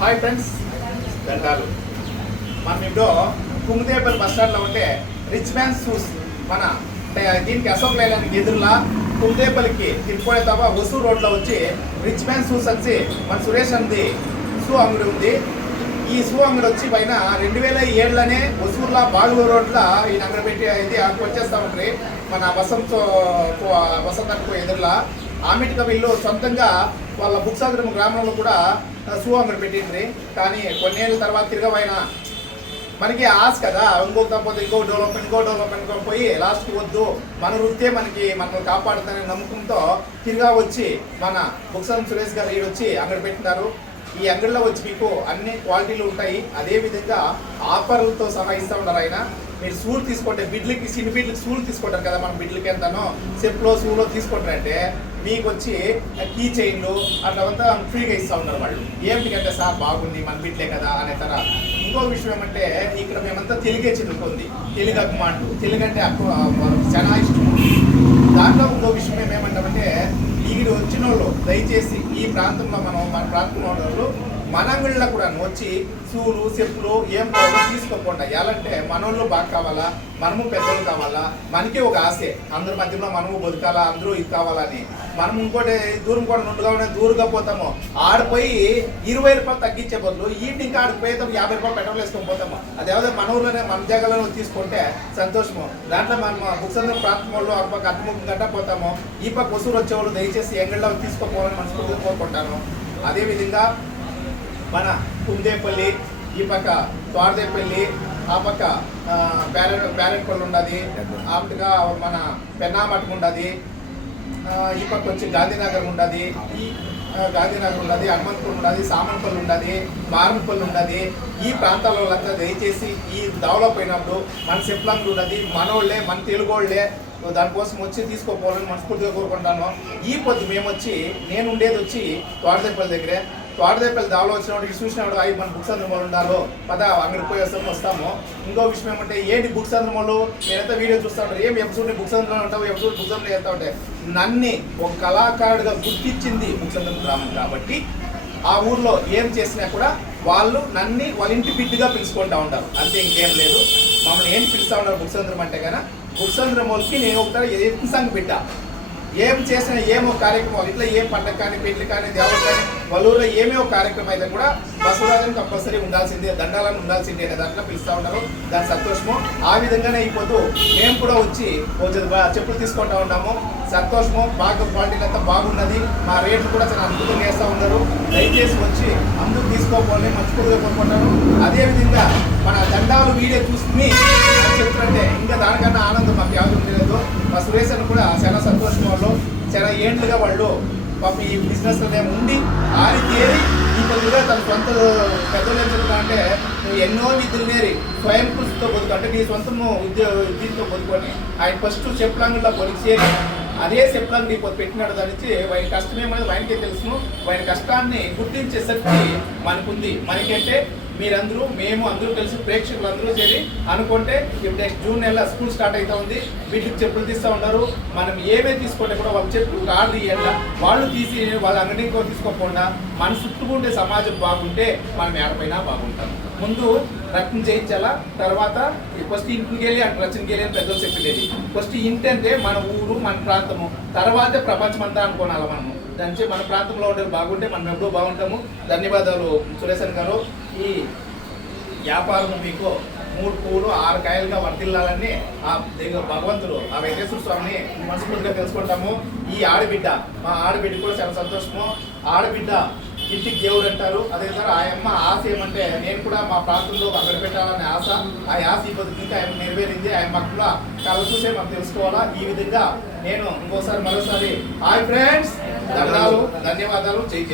Hi friends దండాలు మనం ఇప్పుడు కుంగుదేపల్లి బస్ స్టాండ్లో ఉంటే రిచ్ మ్యాన్ షూస్ మన దీనికి అశోక్ లైలానికి ఎదురులా కుంగుదేపల్లికి తిరుపతి తప్ప హొసూరు రోడ్లో వచ్చి రిచ్ మ్యాన్ షూస్ వచ్చి మన సురేష్ అంది షూ అంగడి ఉంది. ఈ షూ అంగడి వచ్చి పైన రెండు వేల ఏడులోనే హొసూరులో బాగులూరు రోడ్లో ఈ అంగడి పెట్టి ఇది అక్కడికి వచ్చేస్తా ఉంటుంది మన వసంత వసంత్ ఎదురులా ఆమెటిక వీళ్ళు సొంతంగా వాళ్ళ బుక్సాగ్రమ గ్రామంలో కూడా షూ అంగడి పెట్టింది కానీ కొన్నేళ్ళ తర్వాత తిరగబోయిన. మనకి ఆశ కదా ఇంకో కాకపోతే ఇంకో డెవలప్మెంట్ ఇంకో డెవలప్మెంట్ పోయి లాస్ట్కి వద్దు. మన వృత్తే మనకి మనల్ని కాపాడుతుందనే నమ్మకంతో తిరిగా వచ్చి మన బుక్సం సురేష్ గారు ఈడు వచ్చి అంగడి పెట్టినారు. ఈ అంగడిలో వచ్చి మీకు అన్ని క్వాలిటీలు ఉంటాయి. అదే విధంగా ఆఫర్లతో సహా ఇస్తూ ఉన్నారు ఆయన. మీరు సూలు తీసుకుంటే బిడ్లకి సిని బిడ్లకి సూలు తీసుకుంటారు కదా మనం బిడ్లకి ఎంతనో. సెప్లో సూలో తీసుకుంటారంటే మీకు వచ్చి కీ చైన్లు అట్లా ఫ్రీగా ఇస్తూ ఉన్నారు వాళ్ళు. ఏమిటికంటే సార్? బాగుంది మన బిడ్లే కదా అనే తర. ఇంకో విషయం ఏమంటే ఇక్కడ మేమంతా తెలుగే చదువుకుంది తెలుగు అభిమానులు. తెలుగు అంటే చాలా ఇష్టం. దాంట్లో ఇంకో విషయం వచ్చిన వాళ్ళు దయచేసి ఈ ప్రాంతంలో మనం మన ప్రాంతంలో వాళ్ళు మన కూడా వచ్చి సూలు చెప్పులు ఏం కావాలో తీసుకోకుండా ఎలాంటే మనోళ్ళు బాగా కావాలా మనము పెద్దలు కావాలా? మనకి ఒక ఆశే. అందరి మధ్యలో మనము బతకాలా అందరూ ఇది కావాలని మనం ఇంకోటి దూరం కూడా నుండుగా ఉండే దూరంగా పోతాము. ఆడిపోయి ఇరవై రూపాయలు తగ్గించే బదులు ఈవినింగ్ ఆడికి పోయేతాం యాభై రూపాయలు పెట్రోల్ వేసుకొని పోతాము. అదేవిధంగా మన ఊర్లోనే మన జాగాలో తీసుకుంటే సంతోషము. దాంట్లో మనం బుక్స్ అందరూ ప్రాంతం వాళ్ళు ఆ పక్క అర్థముఖం గంట పోతాము. ఈ పక్క వసూలు వచ్చేవాళ్ళు దయచేసి ఎంగళ్ళలో తీసుకోపోవాలని మనస్ఫూర్తిగా కోరుకుంటాను. అదేవిధంగా మన కుందేపల్లి ఈ పక్క తోడదేపల్లి ఆ పక్క బ్యారెట్ బ్యారెట్పల్లి ఉన్నది ఆ పక్క మన పెన్నామటం ఉన్నది ఈ పక్క వచ్చి గాంధీనగర్ ఉన్నది ఈ గాంధీనగర్ ఉన్నది హనుమంతపల్లి ఉన్నది సామన్పల్లి ఉన్నది మారంపల్లి ఉన్నది ఈ ప్రాంతాల వాళ్ళంతా దయచేసి ఈ డెవలప్ అయినప్పుడు మన సిప్లంగ్ ఉన్నది మనోళ్ళే మన తెలుగు వాళ్ళే దానికోసం వచ్చి తీసుకోపోవాలని మనస్ఫూర్తిగా కోరుకుంటాను ఈ పొద్దు మేము వచ్చి నేను ఉండేది వచ్చి తోటదేపల్లి దగ్గరే. తోటదేపల్లి దావలో వచ్చినప్పుడు చూసినప్పుడు అవి మన బుక్స్ అందరూ ఉండాలో పద అంగడికి పోయి వస్తాము వస్తాము. ఇంకో విషయం ఏమంటే ఏంటి బుక్స్ అందరూ నేనైతే వీడియో చూస్తా ఉంటాను ఏం ఎపిసోడ్ బుక్స్ అందరూ ఉంటావు ఎపిసోడ్ బుక్స్ అందరూ చేస్తా ఉంటే. నన్ని ఒక కళాకారుడిగా గుర్తించింది బుక్స్ అందరూ గ్రామం కాబట్టి ఆ ఊర్లో ఏం చేసినా కూడా వాళ్ళు నన్ని వాళ్ళ ఇంటి బిడ్డగా పిలుచుకుంటా ఉంటారు. అంతే ఇంకేం లేదు. మమ్మల్ని ఏం పిలుస్తా ఉన్నారు బుక్సంద్రం అంటే కనుక బుక్సంద్రం వాళ్ళకి నేను ఒకసారి ఏం బిడ్డ ఏం చేసిన ఏమో కార్యక్రమం ఇట్లా ఏం పండగ కానీ పెళ్ళి కానీ దేవుడు కానీ వల్లూరులో ఏమేమో కార్యక్రమం అయితే కూడా బసవరాజన్ కంపల్సరీ ఉండాల్సిందే దండాలను ఉండాల్సిందే అనే దాంట్లో పిలుస్తూ ఉన్నారు. దాని సంతోషము. ఆ విధంగానే అయిపోతూ మేము కూడా వచ్చి చెప్పులు తీసుకుంటా ఉన్నాము. సంతోషము బాగా క్వాలిటీ అంతా బాగున్నది. మా రేట్లు కూడా చాలా అద్భుతంగా వేస్తూ ఉన్నారు. దయచేసి వచ్చి అందరూ తీసుకోపోవాలని మనస్ఫూర్తిగా కోరుకుంటాను. అదేవిధంగా మన దండాలు వీడియో చూసుకుని చెప్తుంటే ఇంకా దానికన్నా ఆనందం మాకు యాదు ఉండలేదు మా సురేష్ అని కూడా చాలా సంతోషం వాళ్ళు చాలా ఏండ్లుగా వాళ్ళు పాప ఈ బిజినెస్ ఉండి ఆరి తేరి ఈ తన సొంత పెద్దలు ఏం చెప్తా అంటే నువ్వు ఎన్నో విద్యలు నేరి స్వయం కృషితో బతుకు అంటే నీ సొంతము ఉద్యోగ దీంతో బతుకొని ఆయన ఫస్ట్ చెప్పలాంగుల్లో పొలిచేరి అదే చెప్పలాంగి నీకు పెట్టినాడు దానికి వాడి కష్టం ఏమనేది ఆయనకే తెలుసును వాడి కష్టాన్ని గుర్తించే శక్తి మనకుంది. మనకంటే మీరందరూ మేము అందరూ కలిసి ప్రేక్షకులు అందరూ చేరి అనుకుంటే ఇప్పుడు నెక్స్ట్ జూన్ నెల స్కూల్ స్టార్ట్ అవుతా ఉంది. వీటికి చెప్పులు తీస్తూ ఉన్నారు. మనం ఏమే తీసుకుంటే కూడా వాళ్ళ చెప్పులు ఆర్డర్ ఇవ్వాల వాళ్ళు తీసి వాళ్ళ అంగడికో తీసుకోకుండా మన చుట్టూ ఉండే సమాజం బాగుంటే మనం ఏడపైనా బాగుంటాం. ముందు రక్తం చేయించాలా? తర్వాత ఫస్ట్ ఇంటికి వెళ్ళి అటు రచనకి వెళ్ళి అని పెద్దలు చెప్పేది. ఫస్ట్ ఇంటి అంటే మన ఊరు మన ప్రాంతము. తర్వాతే ప్రపంచం అంతా అనుకోనాలి మనము. దాని మన ప్రాంతంలో ఉండేది బాగుంటే మనం ఎప్పుడూ బాగుంటాము. ధన్యవాదాలు సురేశన్ గారు. ఈ వ్యాపారం మీకు మూడు పూలు ఆరు కాయలుగా వర్తిల్లాలని ఆ దగ్గర భగవంతుడు ఆ వెంకటేశ్వర స్వామిని మనస్ఫూర్తిగా తెలుసుకుంటాము. ఈ ఆడబిడ్డ మా ఆడబిడ్డ కూడా చాలా సంతోషము. ఆడబిడ్డ ఇంటికి దేవుడు అంటారు. అదే ఆయమ్మ ఆశ ఏమంటే నేను కూడా మా ప్రాంతంలో అక్కడ పెట్టాలనే ఆశ ఆ ఆశ ఈ పొద్దు ఇంకా ఆయన నెరవేరింది. ఆయన మాకు కూడా కళ్ళ చూసే మనం తెలుసుకోవాలా. ఈ విధంగా నేను ఇంకోసారి మరోసారి హాయ్ ఫ్రెండ్స్ ధన్యవాదాలు ధన్యవాదాలు. జై